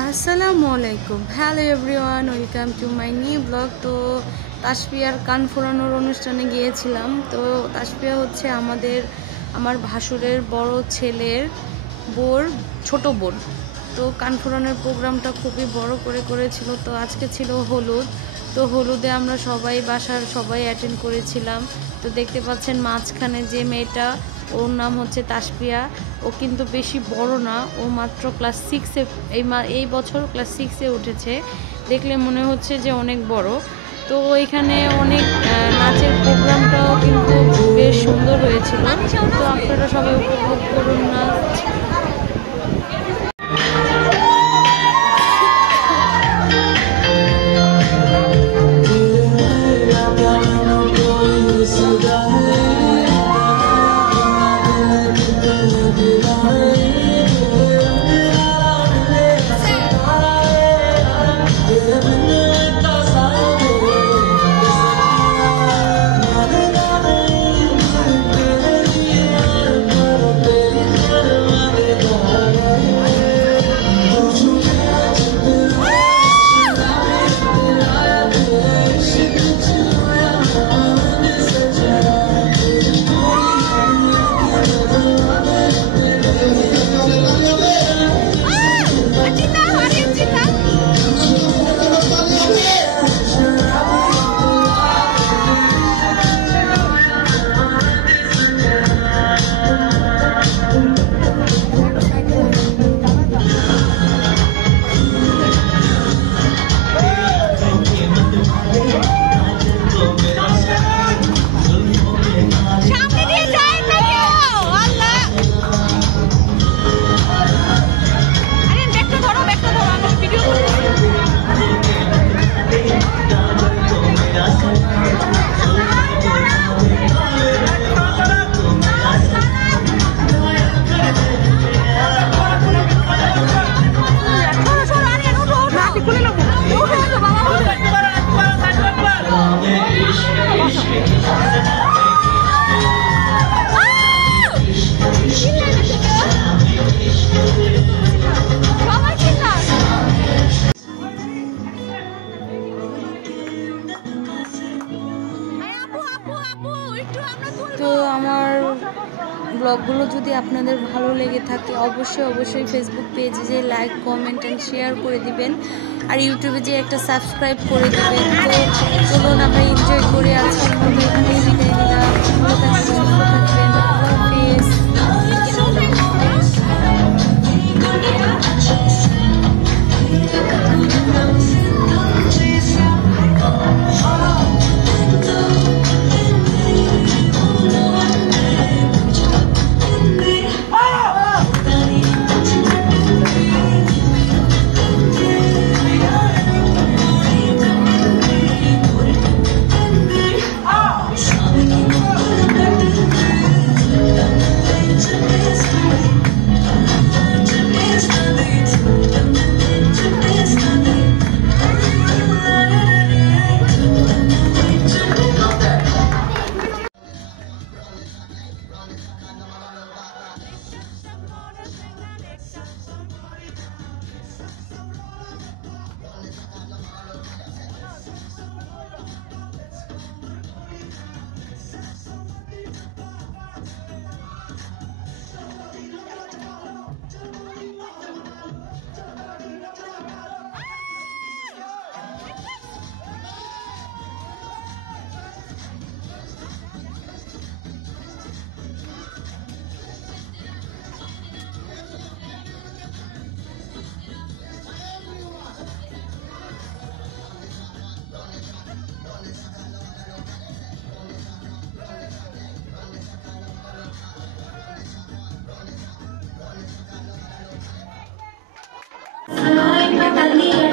আসসালামু আলাইকুম, hello everyone, welcome to my new blog. তো তাসফিয়ার কান ফোড়ানোর অনুষ্ঠানে গিয়েছিলাম। তো তাসফিয়া হচ্ছে আমার ভাসুরের বড় ছেলের বোর ছোট বোন। তো কান ফোড়ানোর প্রোগ্রামটা খুবই বড় করেছিল। তো আজকে ছিল হলুদ। তো হলুদে আমরা বাসার সবাই অ্যাটেন্ড করেছিলাম। তো দেখতে পাচ্ছেন মাঝখানে যে মেয়েটা, ওর নাম হচ্ছে তাসফিয়া। ও কিন্তু বেশি বড় না, ও মাত্র ক্লাস 6-এ এই বছর ক্লাস 6-এ উঠেছে। দেখলে মনে হচ্ছে যে অনেক বড়। তো এখানে অনেক নাচের প্রোগ্রামটাও কিন্তু বেশ সুন্দর হয়েছিল। তো আপনারা সবাই উপভোগ করুন নাচ। তো আমার ব্লগগুলো যদি আপনাদের ভালো লেগে থাকে অবশ্যই ফেসবুক পেজে যে লাইক, কমেন্ট অ্যান্ড শেয়ার করে দিবেন, আর ইউটিউবে যে একটা সাবস্ক্রাইব করে দিবেন। তো চলুন আমরা এনজয় করে আজকের মতো এখানেই বিদায় নিলাম। ভালো থাকবেন, সুস্থ থাকবেন, আল্লাহ হাফেজ। Ay, Natalia.